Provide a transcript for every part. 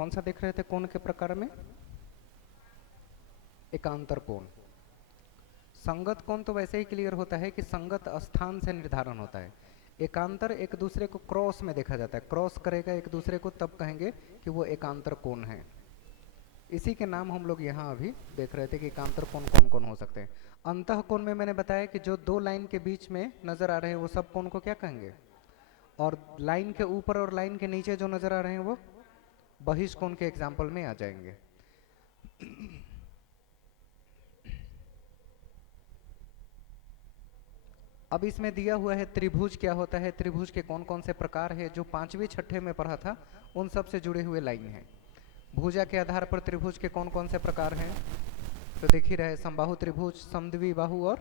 कौन सा देख रहे थे कोण के प्रकार में? एकांतर कोण। संगत कोण तो वैसे ही क्लियर होता है कि संगत स्थान से निर्धारण होता है। एकांतर एक दूसरे को क्रॉस में देखा जाता है, क्रॉस करेगा एक दूसरे को तब कहेंगे कि वो एकांतर कोण है। इसी के नाम हम लोग यहाँ अभी देख रहे थे कि एकांतर कोण कौन कौन हो सकते हैं। अंतः कोण में मैंने बताया कि जो दो लाइन के बीच में नजर आ रहे हैं वो सब कोण को क्या कहेंगे, और लाइन के ऊपर और लाइन के नीचे जो नजर आ रहे हैं वो बहिष्कोण के एग्जाम्पल में आ जाएंगे। अब इसमें दिया हुआ है त्रिभुज क्या होता है, त्रिभुज के कौन कौन से प्रकार है। जो पांचवी छठे में पढ़ा था उन सब से जुड़े हुए लाइन है। भुजा के आधार पर त्रिभुज के कौन कौन से प्रकार हैं तो देख ही रहे, समबाहु त्रिभुज, समद्वि बाहु और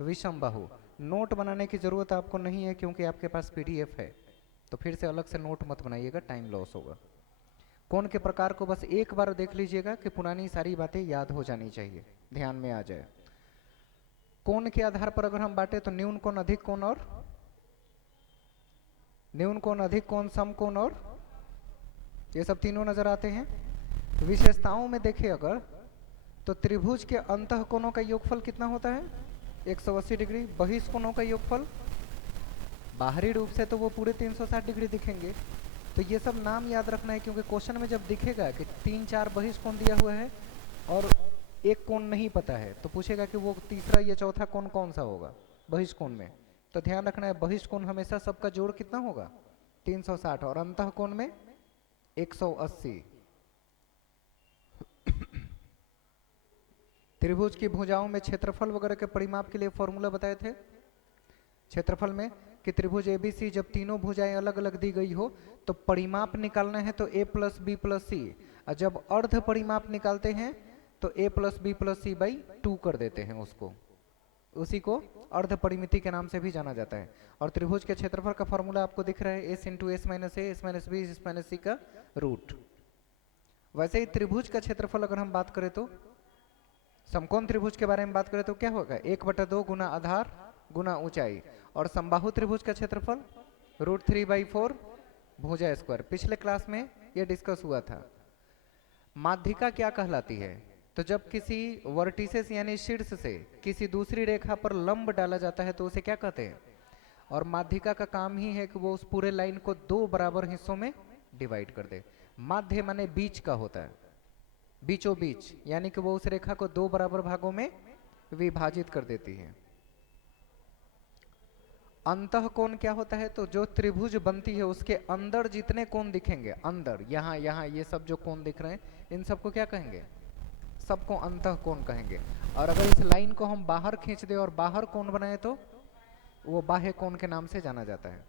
विषम बाहु। नोट बनाने की जरूरत आपको नहीं है क्योंकि आपके पास पीडीएफ है, तो फिर से अलग से नोट मत बनाइएगा, टाइम लॉस होगा। कोण के प्रकार को बस एक बार देख लीजिएगा कि पुरानी सारी बातें याद हो जानी चाहिए, ध्यान में आ जाए। कोण के आधार पर अगर हम बांटे तो न्यून कोण, अधिक कोण और न्यून कोण, अधिक कोण, सम कोण और ये सब तीनों नजर आते हैं। विशेषताओं में देखें अगर तो त्रिभुज के अंतः कोणों का योगफल कितना होता है, 180 डिग्री। बहिष्कोणों का योगफल बाहरी रूप से तो वो पूरे 360 डिग्री दिखेंगे। तो ये सब नाम याद रखना है क्योंकि क्वेश्चन में जब दिखेगा कि 3-4 बहिष्कोण दिया हुआ है और एक कोण नहीं पता है तो पूछेगा कि वो तीसरा या चौथा कोण कौन सा होगा बहिष्कोण में। तो ध्यान रखना है बहिष्कोण हमेशा सबका जोड़ कितना होगा, 360, और अंतः कोण में 180। त्रिभुज की भुजाओं में क्षेत्रफल वगैरह के परिमाप के लिए फॉर्मूला बताए थे क्षेत्रफल में कि त्रिभुज एबीसी जब तीनों भुजाएं अलग अलग दी गई हो तो परिमाप निकालना है तो a plus b plus c, और जब अर्ध परिमाप निकालते हैं तो a plus b plus c by 2 कर देते हैं उसको, उसी को अर्ध परिमिति के नाम से भी जाना जाता है। और त्रिभुज के क्षेत्रफल का फॉर्मूला आपको दिख रहा है, s into s minus a, s minus b, s minus c का रूट। वैसे ही त्रिभुज का क्षेत्रफल अगर हम बात करें तो समकोण त्रिभुज के बारे में बात करें तो क्या होगा, 1/2 गुना आधार गुना ऊंचाई। और समबाहु त्रिभुज का क्षेत्रफल √3/4 भुजा स्क्वायर। पिछले क्लास में यह डिस्कस हुआ था। माध्यिका क्या कहलाती है, तो जब किसी वर्टिसेस यानी शीर्ष से किसी दूसरी रेखा पर लंब डाला जाता है तो उसे क्या कहते हैं। और माध्यिका का काम ही है कि वो उस पूरे लाइन को 2 बराबर हिस्सों में डिवाइड कर दे। माध्य माने बीच का होता है, बीचों बीच, यानी कि वो उस रेखा को 2 बराबर भागों में विभाजित कर देती है। अंतः कोण क्या होता है, तो जो त्रिभुज बनती है उसके अंदर जितने कोण दिखेंगे, अंदर यहाँ यहाँ ये सब जो कोण दिख रहे हैं इन सबको क्या कहेंगे, सबको अंतः कोण कहेंगे। और अगर इस लाइन को हम बाहर खींच दे और बाहर कोण बनाए तो वो बाह्य कोण के नाम से जाना जाता है।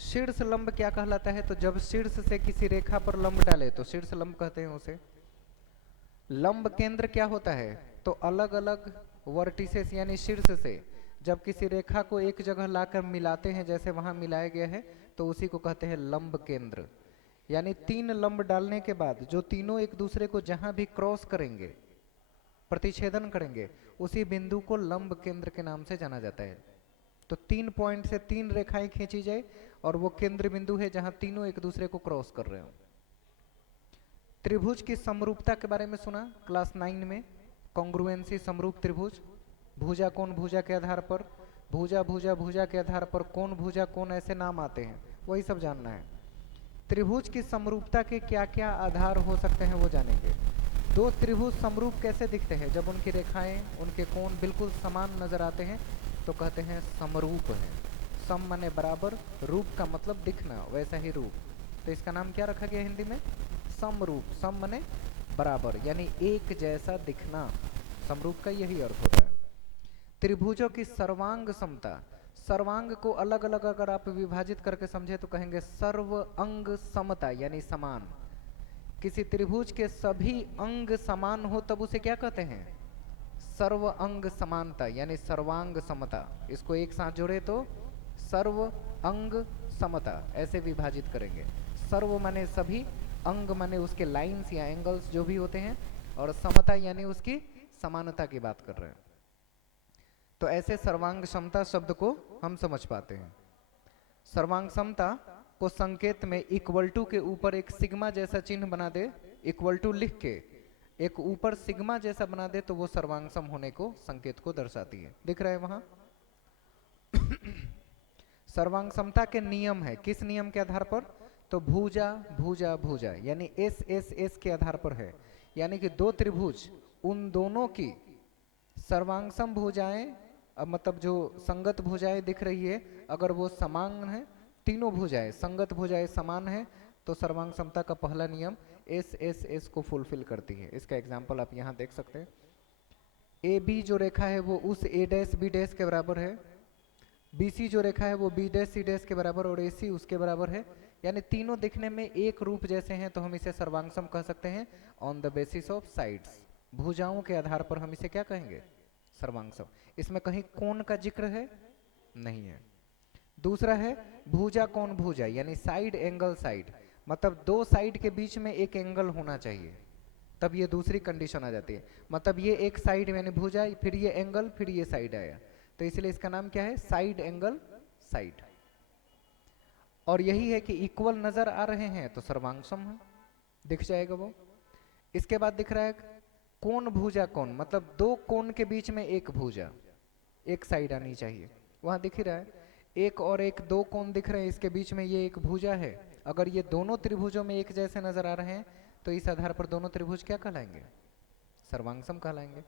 शीर्ष लंब क्या कहलाता है, तो जब शीर्ष से किसी रेखा पर लंब डाले तो शीर्ष लंब कहते हैं उसे। लंब केंद्र क्या होता है, तो अलग अलग वर्टिसेस यानी शीर्ष से जब किसी रेखा को एक जगह लाकर मिलाते हैं, जैसे वहां मिलाया गया है, तो उसी को कहते हैं लंब केंद्र। यानी 3 लंब डालने के बाद जो तीनों एक दूसरे को जहां भी क्रॉस करेंगे, प्रतिच्छेदन करेंगे, उसी बिंदु को लंब केंद्र के नाम से जाना जाता है। तो 3 पॉइंट से 3 रेखाएं खींची जाए और वो केंद्र बिंदु है जहां तीनों एक दूसरे को क्रॉस कर रहे हो। त्रिभुज की समरूपता के बारे में सुना क्लास 9 में, कॉन्ग्रुएंसी, समरूप त्रिभुज। भुजा कोण भुजा के आधार पर, भुजा भुजा भुजा के आधार पर कोण भुजा कोण, ऐसे नाम आते हैं, वही सब जानना है। त्रिभुज की समरूपता के क्या क्या आधार हो सकते हैं वो जानेंगे। दो त्रिभुज समरूप कैसे दिखते हैं, जब उनकी रेखाएं उनके कोण बिल्कुल समान नजर आते हैं तो कहते हैं समरूप है। सम माने बराबर, रूप का मतलब दिखना, वैसा ही रूप, तो इसका नाम क्या रखा गया हिंदी में, समरूप। सम माने बराबर यानी एक जैसा दिखना, समरूप का यही अर्थ होता है। त्रिभुजों की सर्वांग समता, सर्वांग को अलग अलग अगर आप विभाजित करके समझे तो कहेंगे सर्व अंग समता यानी समान। किसी त्रिभुज के सभी अंग समान हो तब उसे क्या कहते हैं, सर्व अंग समानता यानी सर्वांग समता। इसको एक साथ जोड़े तो सर्व अंग समता ऐसे विभाजित करेंगे। सर्व माने सभी, अंग माने उसके लाइंस या एंगल्स जो भी होते हैं, और समता यानी उसकी समानता की बात कर रहे हैं। तो ऐसे सर्वांग समता शब्द को हम समझ पाते हैं। सर्वांग समता को संकेत में इक्वल टू के ऊपर एक सिग्मा जैसा चिन्ह बना दे, इक्वल टू लिख के एक ऊपर सिग्मा जैसा बना दे, तो वो सर्वांग सम होने को संकेत को दर्शाती है। दिख रहा है वहां? सर्वांग समता के नियम है, किस नियम के आधार पर? तो भुजा भुजा भुजा यानी एस एस एस के आधार पर है। यानी कि दो त्रिभुज, उन दोनों की सर्वांग सम भुजाएं, अब मतलब जो संगत भुजाएं दिख रही है, अगर वो समान है, तीनों भुजाएं संगत भुजाएं समान है, तो सर्वांग समता का पहला नियम एस एस एस को फुलफिल करती है। इसका एग्जाम्पल आप यहाँ देख सकते हैं। ए बी जो रेखा है वो उस ए डैश बी डैश के बराबर है, बी सी जो रेखा है वो बी डैश सी डैश के बराबर और ए सी उसके बराबर है। यानी तीनों दिखने में एक रूप जैसे हैं, तो हम इसे सर्वांग सम कह सकते हैं on the basis of sides. भुजाओं के आधार पर हम इसे क्या कहेंगे? सर्वांग सम। इसमें कहीं कोण का जिक्र है? नहीं है। दूसरा है भुजा कोण भुजा, यानी साइड एंगल साइड, मतलब दो साइड के बीच में एक एंगल होना चाहिए, तब ये दूसरी कंडीशन आ जाती है। मतलब ये एक साइड यानी भुजा, फिर ये एंगल, फिर ये साइड आया, तो इसलिए इसका नाम क्या है? Side angle side. और यही है कि इक्वल नजर आ रहे हैं तो सर्वांग सम है, दिख जाएगा वो। इसके बाद दिख रहा है कोण भुजा कोण, मतलब दो कोण के बीच में एक भुजा, एक साइड आनी चाहिए, वहां दिख ही रहा है। एक और एक दो कोण दिख रहे हैं, इसके बीच में ये एक भुजा है। अगर ये दोनों त्रिभुजों में एक जैसे नजर आ रहे हैं, तो इस आधार पर दोनों त्रिभुज क्या कहलाएंगे? सर्वांग सम कहलाएंगे।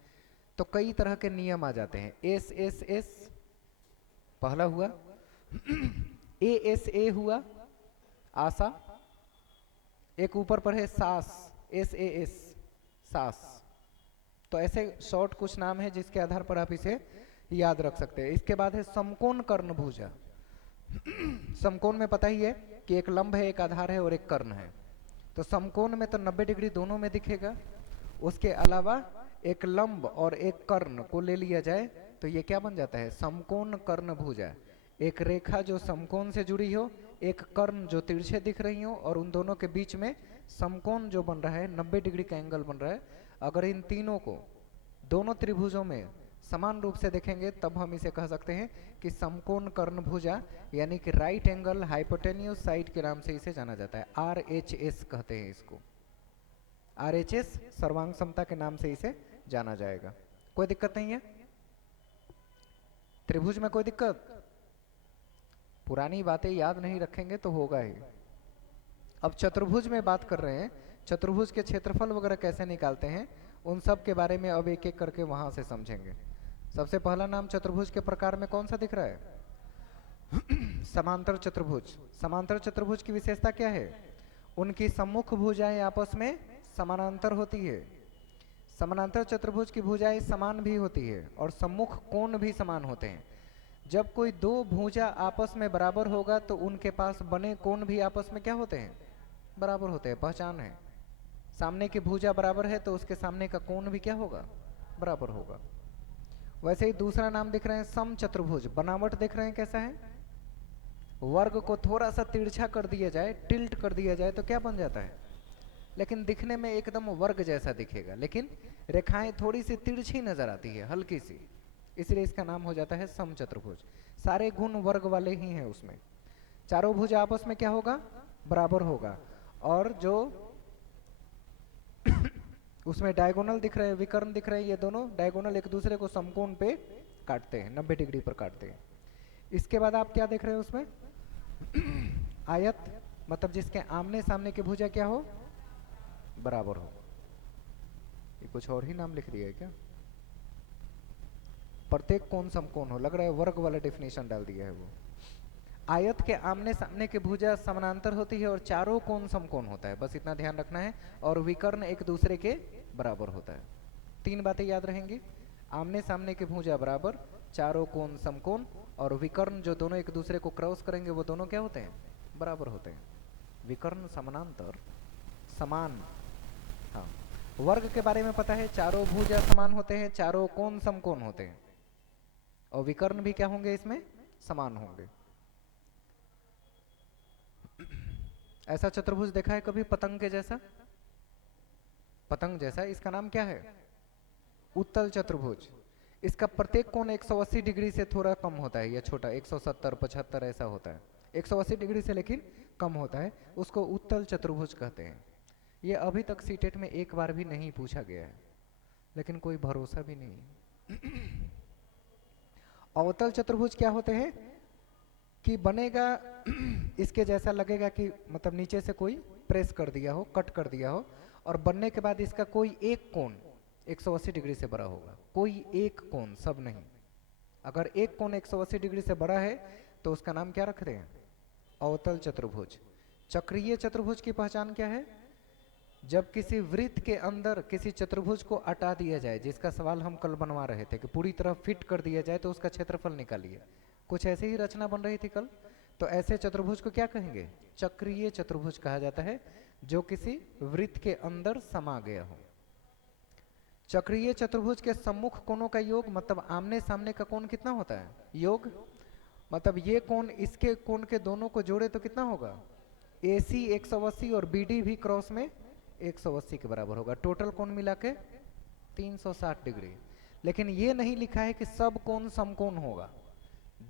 तो कई तरह के नियम आ जाते हैं। एस एस एस पहला हुआ, ए एस ए हुआ आशा, एक ऊपर पर है सास, एस ए एस सास। तो ऐसे शॉर्ट कुछ नाम है जिसके आधार पर आप इसे याद रख सकते हैं। इसके बाद है समकोण कर्ण भुजा। समकोण में पता ही है कि एक लंब है, एक आधार है और एक कर्ण है। तो समकोण में तो 90 डिग्री दोनों में दिखेगा। उसके अलावा एक लंब और एक कर्ण को ले लिया जाए तो ये क्या बन जाता है? समकोण कर्ण भुजा। एक रेखा जो समकोण से जुड़ी हो, एक कर्ण जो तिरछे दिख रही हो, और उन दोनों के बीच में समकोण जो बन रहा है, 90 डिग्री का एंगल बन रहा है। अगर इन तीनों को दोनों त्रिभुजों में समान रूप से देखेंगे, तब हम इसे कह सकते हैं कि समकोण कर्ण भुजा, यानी कि राइट एंगल हाइपोटेन्यूस साइड के नाम से इसे जाना जाता है। RHS कहते हैं इसको, RHS सर्वांग समता के नाम से इसे जाना जाएगा। कोई दिक्कत नहीं है? त्रिभुज में कोई दिक्कत? पुरानी बातें याद नहीं रखेंगे तो होगा ही। अब चतुर्भुज में बात कर रहे हैं, चतुर्भुज के क्षेत्रफल वगैरह कैसे निकालते हैं, उन सब के बारे में अब एक एक करके वहां से समझेंगे। सबसे पहला नाम चतुर्भुज के प्रकार में कौन सा दिख रहा है? समांतर चतुर्भुज। समांतर चतुर्भुज की विशेषता क्या है? उनकी सम्मुख भुजाएं आपस में समानांतर होती है। समानांतर चतुर्भुज की भुजाएं समान भी होती है और सम्मुख कोण भी समान होते हैं। जब कोई दो भुजा आपस में बराबर होगा तो उनके पास बने कोण भी आपस में क्या होते हैं? बराबर होते हैं। पहचान है, सामने की भुजा बराबर है तो उसके सामने का कोण भी क्या होगा? बराबर होगा। वैसे ही दूसरा नाम दिख रहे हैं सम चतुर्भुज। बनावट देख रहे हैं कैसा है? वर्ग को थोड़ा सा तिरछा कर दिया जाए, टिल्ट कर दिया जाए, तो क्या बन जाता है? लेकिन दिखने में एकदम वर्ग जैसा दिखेगा, लेकिन रेखाएं थोड़ी सी तिरछी नजर आती है, हल्की सी, इसलिए इसका नाम हो जाता है सम चतुर्भुज। सारे गुण वर्ग वाले ही हैं उसमें। चारों भुजा आपस में क्या होगा? बराबर होगा। और जो उसमें डायगोनल दिख रहे हैं, विकर्ण दिख रहे हैं, ये दोनों डायगोनल एक दूसरे को समकोण पे काटते हैं, 90 डिग्री पर काटते हैं। इसके बाद आप क्या देख रहे हैं उसमें? आयत, मतलब जिसके आमने सामने की भुजा क्या हो? बराबर हो। ये कुछ और ही नाम लिख दिया है क्या? प्रत्येक कोण समकोण हो, लग रहा है वर्ग वाला डेफिनेशन डाल दिया है वो। आयत के आमने सामने की भुजा समानांतर होती है और चारों कोण समकोण होता है, बस इतना ध्यान रखना है। और विकर्ण एक दूसरे के बराबर होता है। तीन बातें याद रहेंगी, आमने सामने की भुजा बराबर, चारों कोण समकोण, और विकर्ण जो दोनों एक दूसरे को क्रॉस करेंगे वो दोनों क्या होते हैं? बराबर होते हैं। विकर्ण समानांतर समान। हाँ, वर्ग के बारे में पता है, चारों भुजा समान होते हैं, चारों कोण समकोण होते हैं, और विकर्ण भी क्या होंगे? इसमें समान होंगे। ऐसा चतुर्भुज देखा है कभी पतंग के जैसा? पतंग जैसा, इसका नाम क्या है? उत्तल चतुर्भुज। इसका प्रत्येक कोण 180 डिग्री से थोड़ा कम होता है, या छोटा 170 75 ऐसा होता है। 180 डिग्री से लेकिन कम होता है, उसको उत्तल चतुर्भुज कहते हैं। ये अभी तक सीटेट में एक बार भी नहीं पूछा गया है, लेकिन कोई भरोसा भी नहीं। अवतल चतुर्भुज क्या होते हैं कि बनेगा इसके जैसा लगेगा कि मतलब नीचे से कोई प्रेस कर दिया हो, कट कर दिया हो, और बनने के बाद इसका कोई एक कोण 180 डिग्री से बड़ा होगा, कोई एक कोण, सब नहीं। अगर एक कोण 180 डिग्री से बड़ा है तो उसका नाम क्या रख रहे हैं? अवतल चतुर्भुज। चक्रीय चतुर्भुज की पहचान क्या है? जब किसी वृत्त के अंदर किसी चतुर्भुज को हटा दिया जाए, जिसका सवाल हम कल बनवा रहे थे कि पूरी तरह फिट कर दिया जाए तो उसका क्षेत्रफल निकालिए, कुछ ऐसे ही रचना बन रही थी कल। तो ऐसे चतुर्भुज को क्या कहेंगे? चक्रीय चतुर्भुज कहा जाता है, जो किसी वृत्त के अंदर समा गया हो। चक्रीय चतुर्भुज के सम्मुख कोणों का योग, मतलब आमने सामने का कोण कितना होता है? योग। मतलब ये कोण इसके कोण के दोनों को जोड़े तो कितना होगा? AC 180 और BD भी क्रॉस में 180 के बराबर होगा। टोटल कोण मिला के 360 डिग्री। लेकिन ये नहीं लिखा है कि सब कोण समकोण होगा।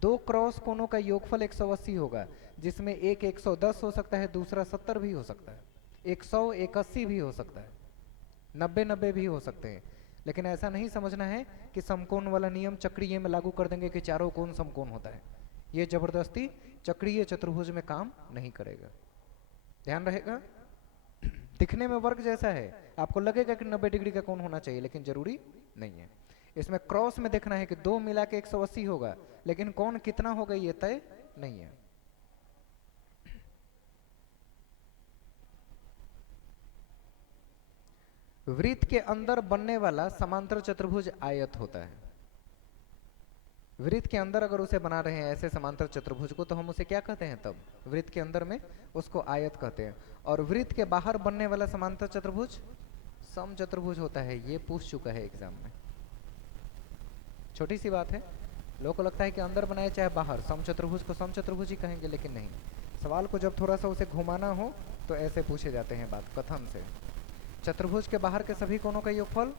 दो क्रॉस कोणों का योगफल 180 होगा, जिसमें एक 110 हो सकता है, दूसरा 70 भी हो सकता है, 181 भी हो सकता है, 90-90 भी हो सकते हैं। लेकिन ऐसा नहीं समझना है कि समकोण वाला नियम चक्रीय में लागू कर देंगे कि चारों कोण समकोण होता है। ये जबरदस्ती चक्रीय चतुर्भुज में काम नहीं करेगा, ध्यान रहेगा। दिखने में वर्ग जैसा है, आपको लगेगा कि 90 डिग्री का कोण होना चाहिए, लेकिन जरूरी नहीं है। इसमें क्रॉस में देखना है कि दो मिला के 180 होगा, लेकिन कोण कितना होगा ये तय नहीं है। वृत्त के अंदर बनने वाला समांतर चतुर्भुज आयत होता है। वृत्त के अंदर अगर उसे बना रहे हैं ऐसे समांतर चतुर्भुज को, तो हम उसे क्या कहते हैं? तब वृत्त के अंदर में उसको आयत कहते हैं। और वृत्त के बाहर बनने वाला समांतर चतुर्भुज सम चतुर्भुज होता है। ये पूछ चुका है एग्जाम में, छोटी सी बात है। लोगों को लगता है कि अंदर बनाए चाहे बाहर, सम चतुर्भुज को सम चतुर्भुज ही कहेंगे, लेकिन नहीं। सवाल को जब थोड़ा सा उसे घुमाना हो तो ऐसे पूछे जाते हैं बात, कथन से। चतुर्भुज के बाहर के सभी कोणों का योगफल,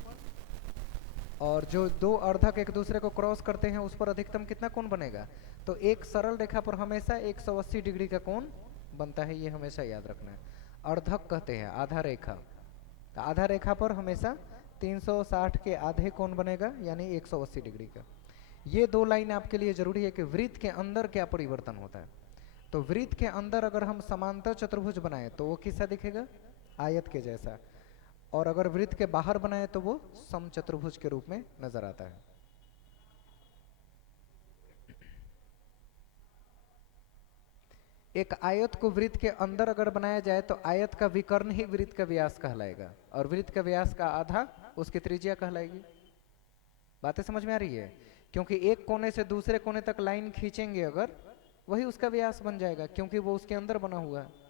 और जो दो अर्धक एक दूसरे को क्रॉस करते हैं उस पर अधिकतम कितना कोण बनेगा? तो एक सरल रेखा पर हमेशा 180 डिग्री का कोण बनता है, ये हमेशा याद रखना है। अर्धक कहते हैं आधा रेखा, तो आधा रेखा पर हमेशा 360 के आधे कोण बनेगा, यानी 180 डिग्री का। ये दो लाइन आपके लिए जरूरी है कि वृत्त के अंदर क्या परिवर्तन होता है। तो वृत्त के अंदर अगर हम समांतर चतुर्भुज बनाए तो वो किससा दिखेगा? आयत के जैसा। और अगर वृत्त के बाहर बनाए तो वो समचतुर्भुज के रूप में नजर आता है। एक आयत को वृत्त के अंदर अगर बनाया जाए तो आयत का विकर्ण ही वृत्त का व्यास कहलाएगा, और वृत्त का व्यास का आधा उसकी त्रिज्या कहलाएगी। बातें समझ में आ रही है? क्योंकि एक कोने से दूसरे कोने तक लाइन खींचेंगे अगर, वही उसका व्यास बन जाएगा, क्योंकि वो उसके अंदर बना हुआ है।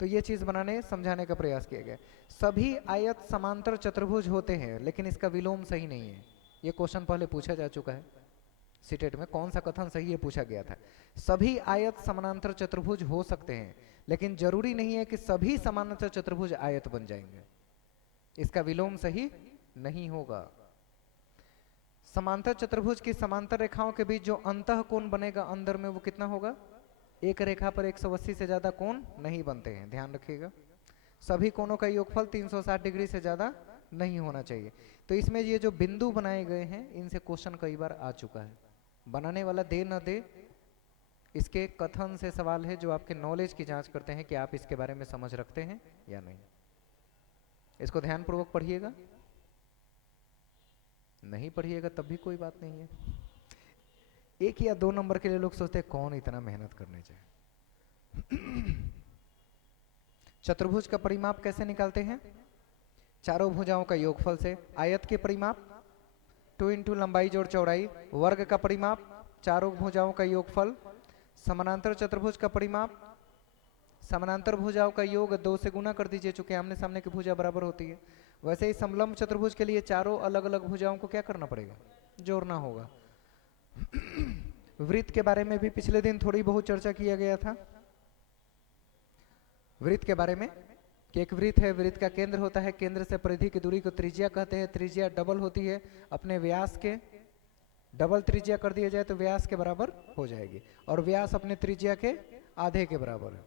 तो ये चीज बनाने समझाने का प्रयास किया गया। सभी आयत समांतर चतुर्भुज होते हैं, लेकिन इसका विलोम सही नहीं है। ये क्वेश्चन पहले पूछा जा चुका है सीटेट में, कौन सा कथन सही है पूछा गया था। सभी आयत समानांतर चतुर्भुज हो सकते हैं, लेकिन जरूरी नहीं है कि सभी समानांतर चतुर्भुज आयत बन जाएंगे। इसका विलोम सही नहीं होगा। समांतर चतुर्भुज की समांतर रेखाओं के बीच जो अंतः कोण बनेगा अंदर में, वो कितना होगा? एक रेखा पर 180 से ज्यादा कोण नहीं बनते हैं, ध्यान रखिएगा। सभी कोणों का योगफल 360 डिग्री से ज्यादा नहीं होना चाहिए। तो इसमें ये जो बिंदु बनाए गए हैं, इनसे क्वेश्चन कई बार आ चुका है। बनाने वाला दे न दे, इसके कथन से सवाल है, जो आपके नॉलेज की जांच करते हैं कि आप इसके बारे में समझ रखते हैं या नहीं। इसको ध्यानपूर्वक पढ़िएगा, नहीं पढ़िएगा तब भी कोई बात नहीं है। एक या दो नंबर के लिए लोग सोचते हैं कौन इतना मेहनत करने चाहिए। चतुर्भुज का परिमाप कैसे निकालते हैं? चारों भुजाओं का योगफल से। आयत के परिमाप 2 इंटू लंबाई जोड़ चौड़ाई। वर्ग का परिमाप चारों भुजाओं का योगफल। समानांतर चतुर्भुज का परिमाप समानांतर भुजाओं का योग 2 से गुना कर दीजिए, चूंकि आमने सामने की भुजा बराबर होती है। वैसे ही समलंब चतुर्भुज के लिए चारों अलग अलग भुजाओं को क्या करना पड़ेगा? जोड़ना होगा। वृत्त के बारे में भी पिछले दिन थोड़ी बहुत चर्चा किया गया था। वृत्त के बारे में कि एक वृत्त है, वृत्त का केंद्र होता है, केंद्र से परिधि की दूरी को त्रिज्या कहते हैं। त्रिज्या डबल होती है अपने व्यास के, डबल त्रिज्या कर दिया जाए तो व्यास के बराबर हो जाएगी, और व्यास अपने त्रिज्या के आधे के बराबर है।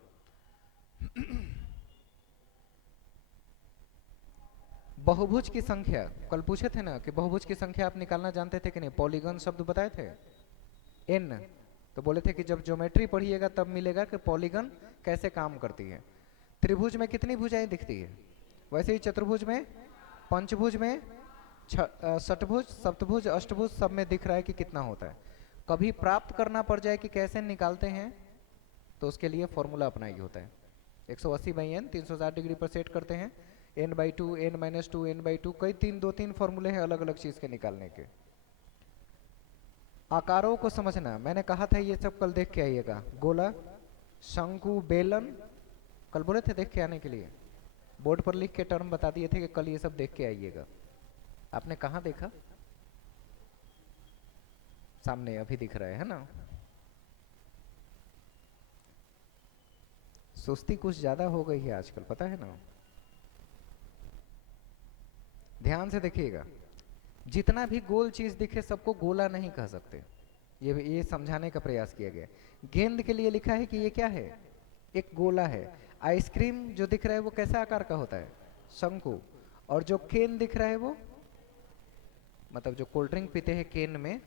बहुभुज की संख्या, कल पूछे थे ना कि बहुभुज की संख्या आप निकालना जानते थे कि नहीं, पॉलीगन शब्द बताए थे, एन। तो बोले थे कि जब ज्योमेट्री पढ़िएगा तब मिलेगा कि पॉलीगन कैसे काम करती है। त्रिभुज में कितनी भुजाएं दिखती है, वैसे ही चतुर्भुज में, पंचभुज में, षटभुज, सप्तभुज, अष्टभुज, सब में दिख रहा है कि कितना होता है। कभी प्राप्त करना पड़ जाए कि कैसे निकालते हैं, तो उसके लिए फॉर्मूला अपनाइए होता है 180/n 360 डिग्री पर सेट करते हैं, n/2, n-2, n/2, कई दो तीन फॉर्मूले हैं अलग अलग चीज के निकालने के। आकारों को समझना, मैंने कहा था ये सब कल देख के आइएगा, गोला, शंकु, बेलन, कल बोले थे देख के आने के लिए, बोर्ड पर लिख के टर्म बता दिए थे कि कल ये सब देख के आइएगा। आपने कहाँ देखा? सामने अभी दिख रहा है ना। सुस्ती कुछ ज्यादा हो गई है आजकल, पता है ना। ध्यान से देखिएगा, जितना भी गोल चीज दिखे सबको गोला नहीं कह सकते, ये समझाने का प्रयास किया गया। गेंद के लिए लिखा है कि ये क्या है, एक गोला है। आइसक्रीम जो दिख रहा है वो कैसा आकार का होता है, शंकु। और जो केन दिख रहा है वो, मतलब जो कोल्ड ड्रिंक पीते हैं केन में,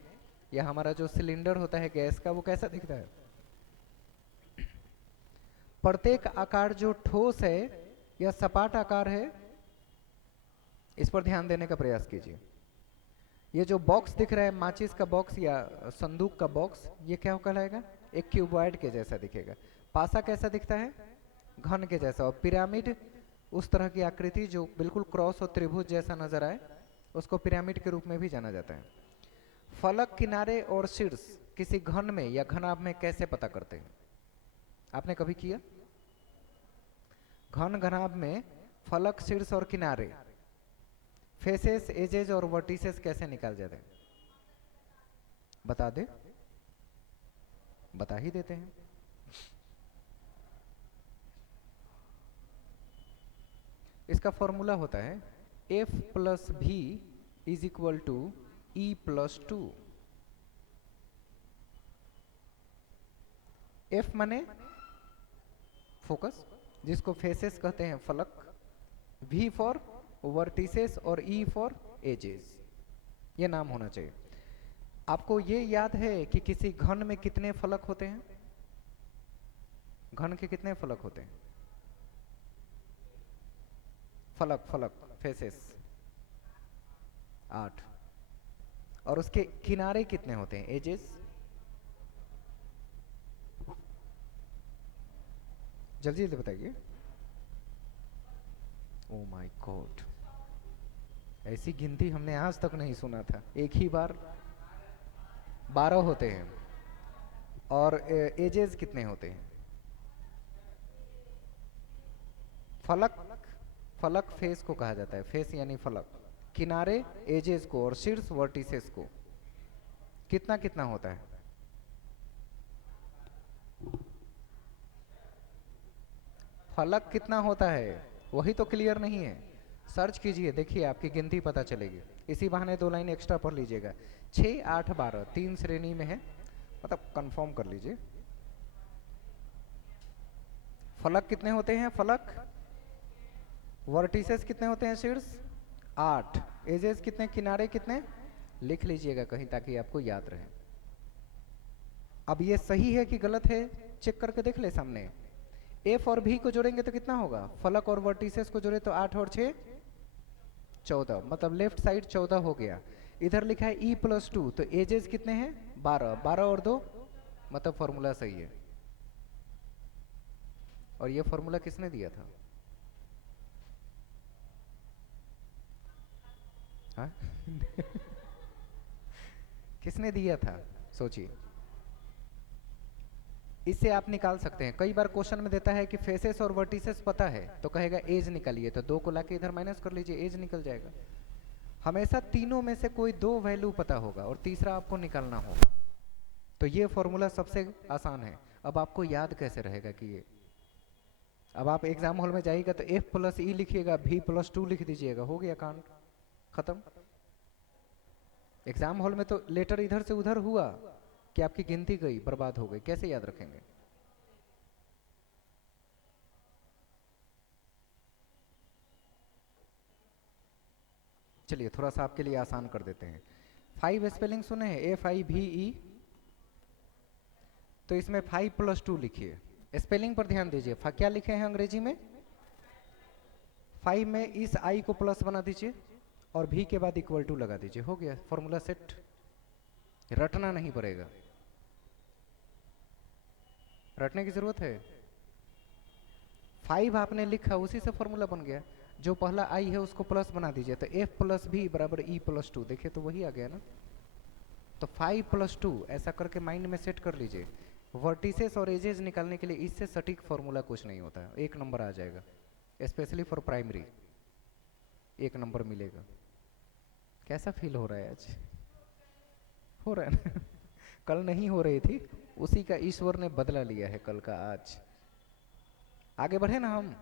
या हमारा जो सिलेंडर होता है गैस का, वो कैसा दिखता है। प्रत्येक आकार जो ठोस है या सपाट आकार है, इस पर ध्यान देने का प्रयास कीजिए। ये जो बॉक्स दिख रहा है, माचिस का बॉक्स या संदूक का बॉक्स, ये क्या कहलाएगा, एक क्यूबॉइड के जैसा दिखेगा। पासा कैसा दिखता है, घन के जैसा। और पिरामिड उस तरह की आकृति जो बिल्कुल क्रॉस और त्रिभुज जैसा नजर आए, उसको पिरामिड के रूप में भी जाना जाता है। फलक, किनारे और शीर्ष किसी घन में या घनाभ में कैसे पता करते हैं, आपने कभी किया? घन घनाभ में फलक, शीर्ष और किनारे, फेसेस, एजेज और वर्टिसेस कैसे निकाल जाते हैं? बता दे, बता ही देते हैं। इसका फॉर्मूला होता है F + V = E+2। F माने फोकस, जिसको फेसेस कहते हैं फलक, V फॉर वर्टिसेस और E फॉर एजेस, ये नाम होना चाहिए। आपको ये याद है कि किसी घन में कितने फलक होते हैं, घन के कितने फलक होते हैं, फलक फलक फेसेस 8, और उसके किनारे कितने होते हैं, एजेस? जल्दी जल्दी बताइए। ओ माय गॉड, ऐसी गिनती हमने आज तक नहीं सुना था। एक ही बार 12 होते हैं। और एजेस कितने होते हैं? फलक, फलक फेस को कहा जाता है, फेस यानी फलक, किनारे एजेस को, और शीर्ष वर्टिसेस को। कितना कितना होता है? फलक कितना होता है वही तो क्लियर नहीं है। सर्च कीजिए, देखिए आपकी गिनती पता चलेगी। इसी बहाने 2 लाइन एक्स्ट्रा पढ़ लीजिएगा। 6, 8, 12 3 श्रेणी में है, मतलब कंफर्म कर लीजिए। फलक कितने होते हैं, फलक, वर्टिसेस कितने होते हैं, शीर्ष 8, एजेस कितने, किनारे कितने, लिख लीजिएगा कहीं ताकि आपको याद रहे। अब ये सही है कि गलत है, चेक करके देख ले सामने। एफ और भी को जोड़ेंगे तो कितना होगा, फलक और वर्टिसेस को जोड़े तो 8 और 6 14, मतलब लेफ्ट साइड 14 हो गया। इधर लिखा है E+2, तो एजेस कितने हैं, 12, 12 और 2, मतलब फॉर्मूला सही है। और ये फॉर्मूला किसने दिया था? हाँ? किसने दिया था, सोचिए। इससे आप निकाल सकते हैं। कई बार क्वेश्चन में देता है कि फेसेस और वर्टिसेस पता है, तो कहेगा एज निकालिए, तो 2 को लाके इधर माइनस कर लीजिए, एज निकल जाएगा। हमेशा तीनों में से कोई 2 वैल्यू पता होगा और तीसरा आपको निकालना होगा। तो ये फॉर्मूला सबसे आसान है। अब आपको याद कैसे रहेगा कि ये, अब आप एग्जाम हॉल में जाइएगा तो F+E लिखिएगा, V+2 लिख दीजिएगा, हो गया कांड खत्म। एग्जाम हॉल में तो लेटर इधर से उधर हुआ कि आपकी गिनती गई, बर्बाद हो गई, कैसे याद रखेंगे? चलिए थोड़ा सा आपके लिए आसान कर देते हैं। 5 स्पेलिंग सुने हैं, FIVE, तो इसमें 5+2 लिखिए। स्पेलिंग पर ध्यान दीजिए, क्या लिखे हैं अंग्रेजी में? 5 में इस आई को प्लस बना दीजिए और भी के बाद इक्वल टू लगा दीजिए, हो गया फॉर्मूला सेट। रटना नहीं पड़ेगा, रटने की जरूरत है? 5 आपने लिखा, उसी से फॉर्मूला बन गया। जो पहला आई है उसको प्लस बना दीजिए, तो F+B = E+2, देखिए तो वही आ गया ना। तो 5+2 ऐसा करके माइंड में सेट कर लीजिए। वर्टिसेस और एजेस निकालने के लिए इससे सटीक फॉर्मूला कुछ नहीं होता है, 1 नंबर आ जाएगा, स्पेशली फॉर प्राइमरी 1 नंबर मिलेगा। कैसा फील हो रहा है आज? हो रहा है ना? कल नहीं हो रही थी, उसी का ईश्वर ने बदला लिया है कल का आज। आगे बढ़े ना हम।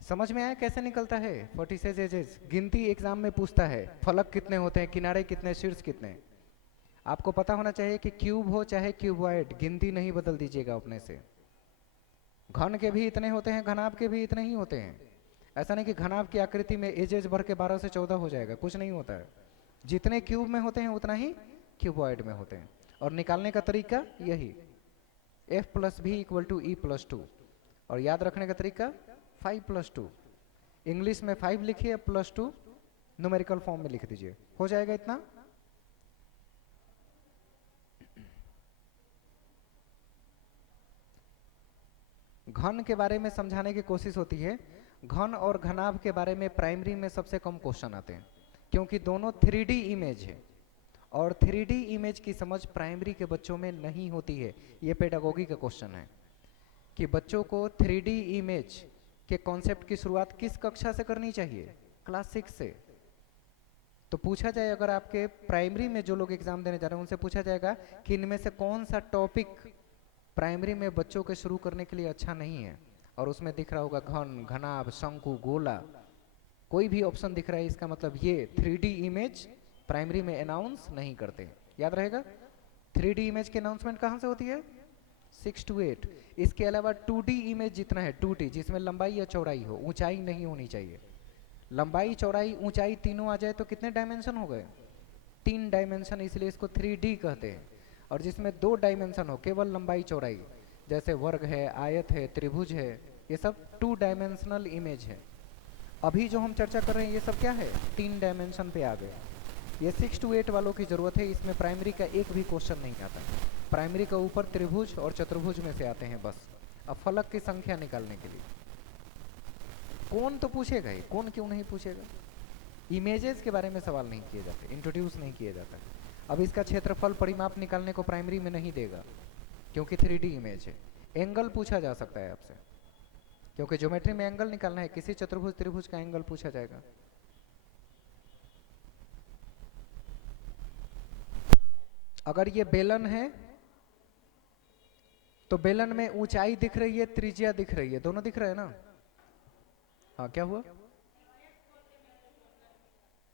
समझ में आया कैसे निकलता है 46 एजेस? गिनती एग्जाम में पूछता है, फलक कितने होते हैं, किनारे कितने, शीर्ष कितने। आपको पता होना चाहिए कि क्यूब हो चाहे क्यूबॉइड, गिनती नहीं बदल दीजिएगा अपने से। घन के भी इतने होते हैं, घनाभ के भी इतने ही होते हैं। ऐसा नहीं कि घनाभ की आकृति में एजेज भर के 12 से 14 हो जाएगा, कुछ नहीं होता है। जितने क्यूब में होते हैं उतना ही क्यूबॉइड में होते हैं। और निकालने का तरीका यही, F+B = E+2। और याद रखने का तरीका 5+2। इंग्लिश में 5 लिखिए, +2 न्यूमेरिकल फॉर्म में लिख दीजिए, हो जाएगा इतना। घन के बारे में समझाने की कोशिश होती है। घन और घनाभ के बारे में प्राइमरी में सबसे कम क्वेश्चन आते हैं, क्योंकि दोनों 3D इमेज है और 3D इमेज की समझ प्राइमरी के बच्चों में नहीं होती है। ये पेडागोगी का क्वेश्चन है कि बच्चों को 3D इमेज के कॉन्सेप्ट की शुरुआत किस कक्षा से करनी चाहिए? क्लास 6 से। तो पूछा जाए, अगर आपके प्राइमरी में जो लोग एग्जाम देने जा रहे हैं उनसे पूछा जाएगा कि इनमें से कौन सा टॉपिक प्राइमरी में बच्चों के शुरू करने के लिए अच्छा नहीं है, और उसमें दिख रहा होगा घन, घनाभ, शंकु, गोला, कोई भी ऑप्शन दिख रहा है, इसका मतलब ये 3D इमेज प्राइमरी में अनाउंस नहीं करते। याद रहेगा 3D इमेज की अनाउंसमेंट कहाँ से होती है? 6 to 8। इसके अलावा 2D इमेज जितना है, 2D जिसमें लंबाई या चौड़ाई हो, ऊंचाई नहीं होनी चाहिए। लंबाई, चौड़ाई, ऊंचाई तीनों आ जाए तो कितने डायमेंशन हो गए? 3 डायमेंशन, इसलिए इसको 3D कहते हैं। और जिसमें 2 डायमेंशन हो, केवल लंबाई चौड़ाई, जैसे वर्ग है, आयत है, त्रिभुज है, ये सब 2 डायमेंशनल इमेज है। अभी जो हम चर्चा कर रहे हैं ये सब क्या है? 3 डायमेंशन पे आ गए। ये 6 to 8 वालों की जरूरत है, इसमें प्राइमरी का एक भी क्वेश्चन नहीं आता। प्राइमरी का ऊपर त्रिभुज और चतुर्भुज में से आते हैं बस। अब फलक की संख्या निकालने के लिए कौन तो पूछेगा ही, कौन क्यों नहीं पूछेगा? इमेजेस के बारे में सवाल नहीं किए जाते, इंट्रोड्यूस नहीं किया जाता। अब इसका क्षेत्रफल परिमाप निकालने को प्राइमरी में नहीं देगा, क्योंकि 3D इमेज है। एंगल पूछा जा सकता है आपसे, क्योंकि ज्योमेट्री में एंगल निकालना है, किसी चतुर्भुज त्रिभुज का एंगल पूछा जाएगा। अगर ये बेलन है तो बेलन में ऊंचाई दिख रही है, त्रिज्या दिख रही है, दोनों दिख रहे हैं ना? हाँ, क्या हुआ?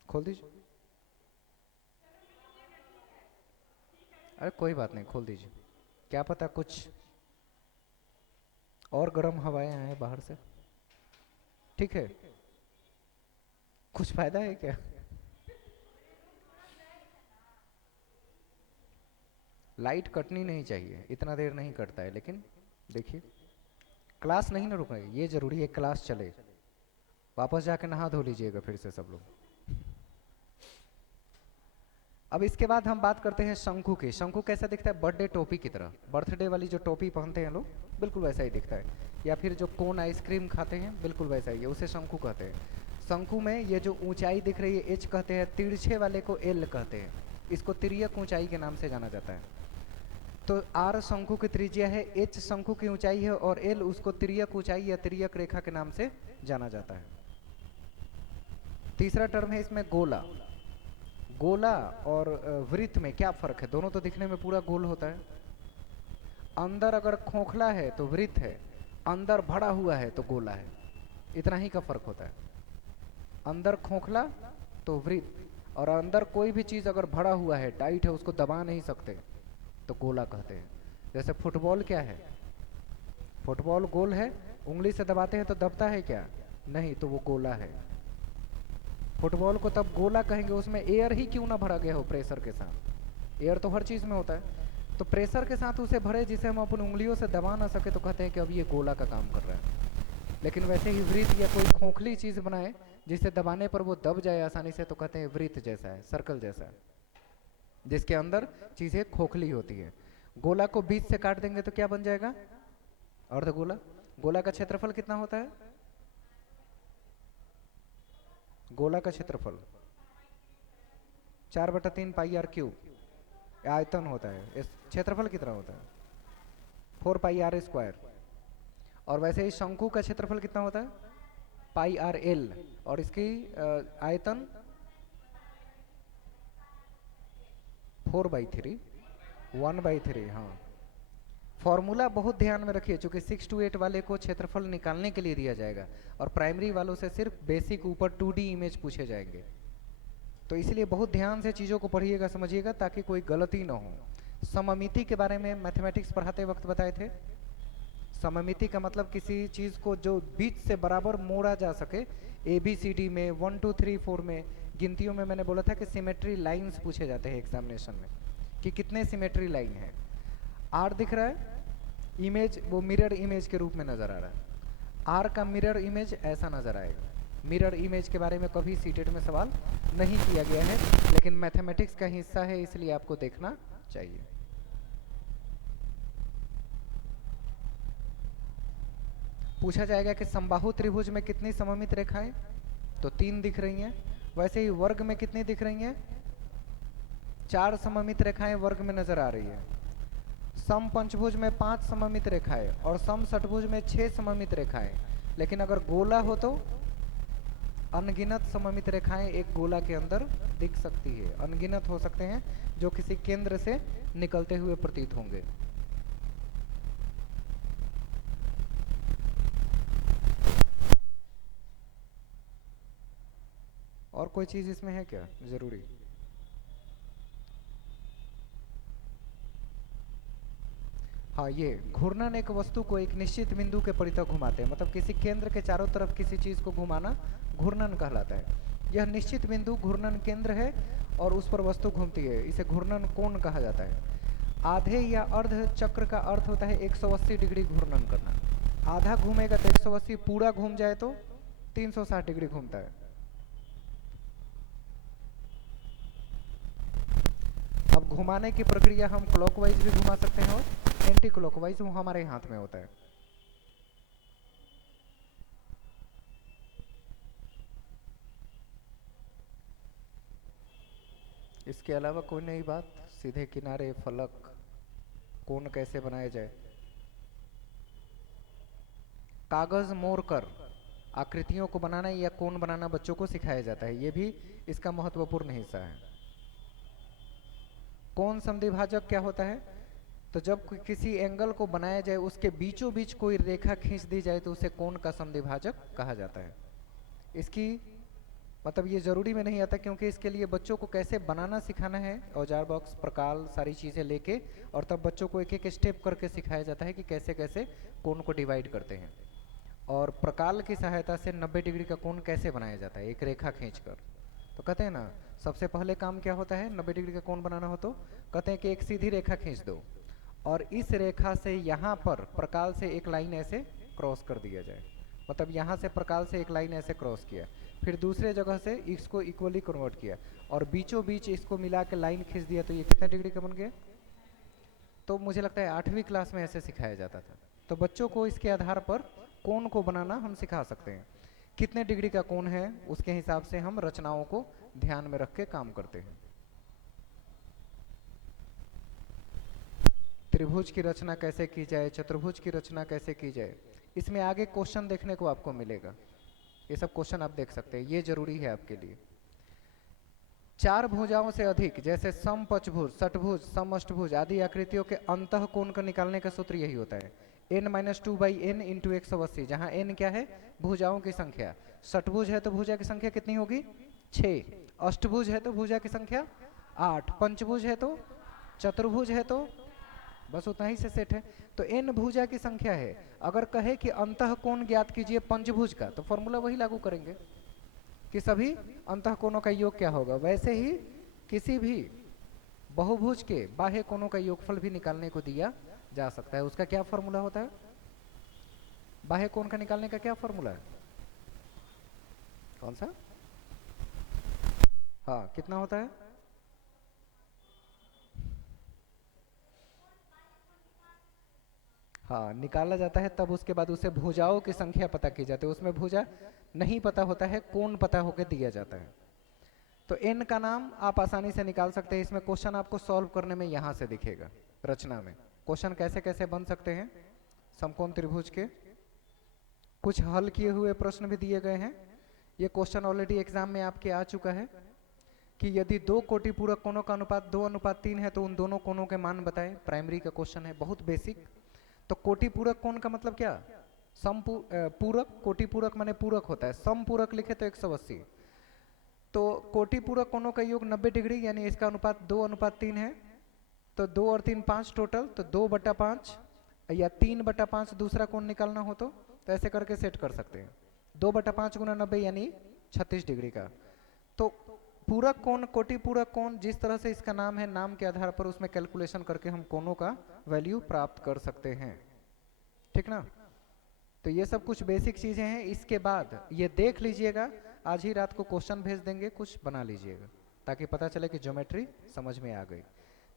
खोल दीजिए। अरे कोई बात नहीं, खोल दीजिए, क्या पता कुछ और गर्म हवाएं आए बाहर से। ठीक है, कुछ फायदा है क्या? लाइट कटनी नहीं चाहिए, इतना देर नहीं कटता है, लेकिन देखिए क्लास नहीं ना रुक रही, ये जरूरी है क्लास चले। वापस जाके नहा धो लीजिएगा फिर से सब लोग। अब इसके बाद हम बात करते हैं शंकु की। शंकु कैसा दिखता है? बर्थडे टोपी की तरह, बर्थडे वाली जो टोपी पहनते हैं लोग, बिल्कुल वैसा ही दिखता है। या फिर जो कोन आइसक्रीम खाते हैं, बिल्कुल वैसा ही है, उसे शंकु कहते हैं। शंकु में ये जो ऊंचाई दिख रही है H कहते हैं, तिरछे वाले को L कहते हैं। इसको तिर्यक ऊंचाई के नाम से जाना जाता है। तो R शंकु की त्रिज्या है, H शंकु की ऊंचाई है, और L उसको तिर्यक ऊंचाई या तिर्यक रेखा के नाम से जाना जाता है। तीसरा टर्म है इसमें गोला। गोला और वृत्त में क्या फर्क है? दोनों तो दिखने में पूरा गोल होता है। अंदर अगर खोखला है तो वृत्त है, अंदर भरा हुआ है तो गोला है, इतना ही का फर्क होता है। अंदर खोखला तो वृत्त, और अंदर कोई भी चीज अगर भरा हुआ है, टाइट है, उसको दबा नहीं सकते तो गोला कहते हैं। जैसे फुटबॉल क्या है? फुटबॉल गोल है, उंगली से दबाते हैं तो दबता है क्या? नहीं तो वो गोला है। फुटबॉल को तब गोला कहेंगे उसमें एयर ही क्यों ना भरा गया हो प्रेशर के साथ। एयर तो हर चीज में होता है, तो प्रेशर के साथ उसे भरे जिसे हम अपनी उंगलियों से दबा ना सके तो कहते हैं कि अब ये गोला का काम कर रहा है। लेकिन वैसे ही वृत्त या कोई खोखली चीज बनाए जिसे दबाने पर वो दब जाए आसानी से तो कहते हैं वृत्त जैसा है, सर्कल जैसा है, जिसके अंदर चीजें खोखली होती है। गोला को बीच से काट देंगे तो क्या बन जाएगा? अर्धगोला। गोला का क्षेत्रफल कितना होता है? गोला का क्षेत्रफल 4/3 पाई आर क्यूब आयतन होता है। इस क्षेत्रफल कितना होता है? 4 पाई r² और वैसे ही शंकु का क्षेत्रफल कितना होता है? πr/l और इसकी आयतन 4/3 1/3। हाँ, फॉर्मूला बहुत ध्यान में रखिए क्योंकि 6 to 8 वाले को क्षेत्रफल निकालने के लिए दिया जाएगा और प्राइमरी वालों से सिर्फ बेसिक ऊपर 2D इमेज पूछे जाएंगे। तो इसलिए बहुत ध्यान से चीज़ों को पढ़िएगा, समझिएगा ताकि कोई गलती ना हो। सममिति के बारे में मैथमेटिक्स पढ़ाते वक्त बताए थे। सममिति का मतलब किसी चीज़ को जो बीच से बराबर मोड़ा जा सके। ABCD में 1 2 3 4 में गिनतियों में मैंने बोला था कि सिमेट्री लाइंस पूछे जाते हैं एग्जामिनेशन में कि कितने सिमेट्री लाइन है। R दिख रहा है, इमेज वो मिरर इमेज के रूप में नजर आ रहा है। R का मिरर इमेज ऐसा नजर आएगा। मिरर इमेज के बारे में कभी सीटेट में सवाल नहीं किया गया है, लेकिन मैथमेटिक्स का हिस्सा है इसलिए आपको देखना चाहिए। पूछा जाएगा कि समबाहु त्रिभुज में कितनी सममित रेखाएं? तो 3 दिख रही हैं। वैसे ही वर्ग में कितनी दिख रही हैं? 4 सममित रेखाएं वर्ग में नजर आ रही है। सम पंचभुज में 5 सममित रेखाएं और सम षटभुज में 6 सममित रेखाएं। लेकिन अगर गोला हो तो अनगिनत सममित रेखाएं एक गोला के अंदर दिख सकती है। अनगिनत हो सकते हैं जो किसी केंद्र से निकलते हुए प्रतीत होंगे। और कोई चीज इसमें है क्या जरूरी? हाँ, ये घूर्णन एक वस्तु को एक निश्चित बिंदु के परितः घुमाते हैं, मतलब किसी केंद्र के चारों तरफ किसी चीज को घुमाना घूर्णन कहलाता है। यह निश्चित बिंदु घूर्णन केंद्र है और उस पर वस्तु घूमती है, इसे घूर्णन कोण कहा जाता है। आधे या अर्ध चक्र का अर्थ होता है 180 डिग्री घूर्णन करना। आधा घूमेगा तो 180, पूरा घूम जाए तो 360 डिग्री घूमता है। अब घुमाने की प्रक्रिया हम क्लॉकवाइज भी घुमा सकते हैं और एंटी क्लॉकवाइज, वो हमारे हाथ में होता है। इसके अलावा कोई नई बात? सीधे किनारे, फलक, कोण कैसे बनाया जाए? कागज मोड़ कर आकृतियों को बनाना या कोण बनाना बच्चों को सिखाया जाता है, ये भी इसका महत्वपूर्ण हिस्सा है। कोण समद्विभाजक क्या होता है? तो जब किसी एंगल को बनाया जाए उसके बीचों बीच कोई रेखा खींच दी जाए तो उसे कोण का समद्विभाजक कहा जाता है। इसकी मतलब ये जरूरी में नहीं आता क्योंकि इसके लिए बच्चों को कैसे बनाना सिखाना है, औजार बॉक्स, प्रकाल, सारी चीजें लेके, और तब बच्चों को एक एक स्टेप करके सिखाया जाता है कि कैसे कैसे कोण को डिवाइड करते हैं। और प्रकाल की सहायता से 90 डिग्री का कोण कैसे बनाया जाता है एक रेखा खींचकर। तो कहते हैं ना, सबसे पहले काम क्या होता है 90 डिग्री का कोण बनाना हो तो कहते हैं कि एक सीधी रेखा खींच दो और इस रेखा से यहाँ पर प्रकाल से एक लाइन ऐसे क्रॉस कर दिया जाए। मतलब यहाँ से प्रकाल से एक लाइन ऐसे क्रॉस किया, फिर दूसरे जगह से इसको इक्वली कन्वर्ट किया और बीचों बीच इसको मिला के लाइन खींच दिया, तो ये कितने डिग्री का बन गया? तो मुझे लगता है 8वीं क्लास में ऐसे सिखाया जाता था। तो बच्चों को इसके आधार पर कोण को बनाना हम सिखा सकते हैं। कितने डिग्री का कोण है उसके हिसाब से हम रचनाओं को ध्यान में रख के काम करते हैं। त्रिभुज की रचना कैसे की जाए, चतुर्भुज की रचना कैसे की जाए, इसमें आगे क्वेश्चन देखने को आपको मिलेगा। ये सब क्वेश्चन आप देख सकते हैं, ये जरूरी है आपके लिए। 4 भुजाओं से अधिक जैसे समपचभुज, षटभुज, समअष्टभुज आदि आकृतियों के अंतः कोण को निकालने का सूत्र यही होता है, n-2/n इंटू 180, जहां n क्या है? भुजाओं की संख्या। षटभुज है तो भुजा की संख्या कितनी होगी? 6। अष्टभुज है तो भुजा की संख्या 8। पंचभुज है तो, चतुर्भुज है तो बस उतना ही से सेट है। तो n भुजा की संख्या है। अगर कहे कि अंतः कोण ज्ञात कीजिए पंचभुज का, तो फॉर्मूला वही लागू करेंगे कि सभी अंतः कोणों का योग क्या होगा। वैसे ही किसी भी बहुभुज के बाह्य कोणों का योगफल भी निकालने को दिया जा सकता है। उसका क्या फॉर्मूला होता है? बाह्य कोण का निकालने का क्या फॉर्मूला है? कौन सा? हाँ, कितना होता है? हाँ, निकाला जाता है, तब उसके बाद उसे भुजाओं की संख्या पता की जाती है। उसमें भुजा नहीं पता होता है, कोण पता होकर दिया जाता है। तो n का नाम आप आसानी से निकाल सकते हैं। इसमें क्वेश्चन आपको सॉल्व करने में यहां से दिखेगा रचना में। क्वेश्चन कैसे कैसे बन सकते हैं समकोण त्रिभुज के, कुछ हल किए हुए प्रश्न भी दिए गए हैं। ये क्वेश्चन ऑलरेडी एग्जाम में आपके आ चुका है कि यदि दो कोटि पूरक कोणों का अनुपात 2:3 है तो उन दोनों कोणों के मान बताएं। प्राइमरी का क्वेश्चन है, बहुत बेसिक। तो कोटि पूरक कोण का मतलब क्या? पूरक, कोटि पूरक माने पूरक होता है, सम पूरक लिखे तो 180। तो कोटि पूरक कोणों का योग 90 डिग्री, यानी इसका अनुपात 2:3 है। तो 2 और 3 5 टोटल, तो 2/5 या 3/5 दूसरा कोण निकालना हो तो ऐसे करके सेट कर सकते हैं। 2/5 गुना 90 यानी 36 डिग्री का। तो पूरक कोण, कोटि पूरक कोण, जिस तरह से इसका नाम है, नाम के आधार पर उसमें कैलकुलेशन करके हम कोणों का वैल्यू प्राप्त कर सकते हैं। ठीक ना? तो ये सब कुछ बेसिक चीजें हैं। इसके बाद ये देख लीजिएगा, आज ही रात को क्वेश्चन भेज देंगे, कुछ बना लीजिएगा ताकि पता चले कि ज्योमेट्री समझ में आ गई।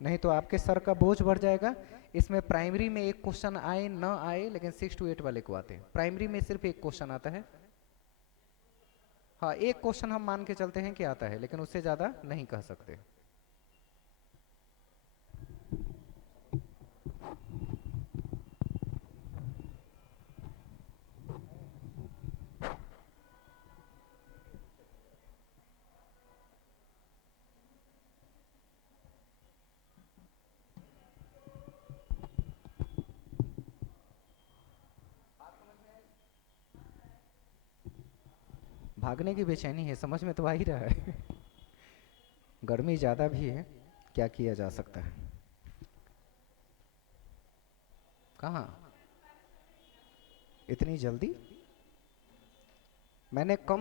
नहीं तो आपके सर का बोझ बढ़ जाएगा। इसमें प्राइमरी में एक क्वेश्चन आए न आए, लेकिन 6 to 8 वाले को आते हैं। प्राइमरी में सिर्फ एक क्वेश्चन आता है। हाँ, एक क्वेश्चन हम मान के चलते हैं कि आता है, लेकिन उससे ज्यादा नहीं कह सकते। भागने की बेचैनी है, समझ में तो आ ही रहा है। गर्मी ज्यादा भी है, क्या किया जा सकता है। कहाँ इतनी जल्दी? मैंने कम